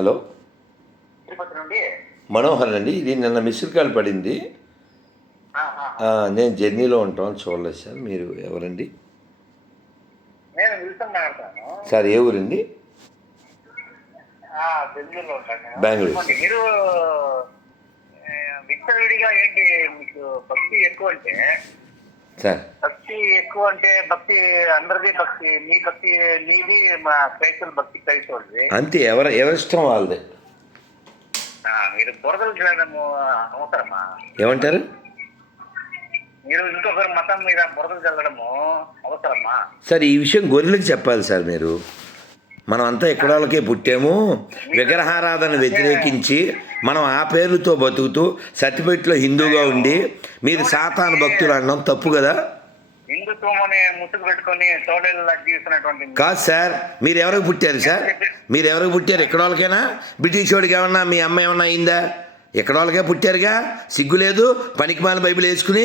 Hello? Manohar అండి ఇది నిన్న మిస్డ్ కాల్ పడింది. నేను జర్నీలో ఉంటాం చూడలేదు సార్ మీరు ఎవరండి? సార్ ఏ ఊరండి? బెంగళూరు. మీరు విచ్చలవిడిగా ఏంటి మీకు భక్తి ఎక్కువ అంటే సార్ ఎక్కువ అంటే భక్తి అందరిది భక్తి మీ భక్తి మీది మా క్రైస్తవుల భక్తి క్రైస్తవులది అంతే ఎవరు ఎవరిష్టం వాళ్ళది? ఆ, మీరు బురదలు చల్లడము అవసరమా? ఏమంటారు? మీరు ఇంకొకరి మతం మీద బురదలు చల్లడము అవసరమా? సార్ ఈ విషయం గొర్రెలకు చెప్పాలి సార్ మీరు. మనం అంతా ఎక్కడోళ్ళకే పుట్టాము. విగ్రహారాధన వ్యతిరేకించి మనం ఆ పేర్లతో బతుకుతూ సర్టిఫికెట్లో హిందూగా ఉండి మీరు సాతాను భక్తులు అనడం తప్పు కదా? హిందుత్వం ముసుగు పెట్టుకొని జీవిస్తున్నటువంటి కాదు సార్ మీరు ఎవరికి పుట్టారు సార్? మీరు ఎవరికి పుట్టారు? ఎక్కడ వాళ్ళకైనా బ్రిటిష్ వాడికి ఏమన్నా మీ అమ్మ ఏమన్నా అయిందా? ఎక్కడ వాళ్ళకే పుట్టారుగా? సిగ్గు లేదు? పనికిమాల బైబిల్ వేసుకుని?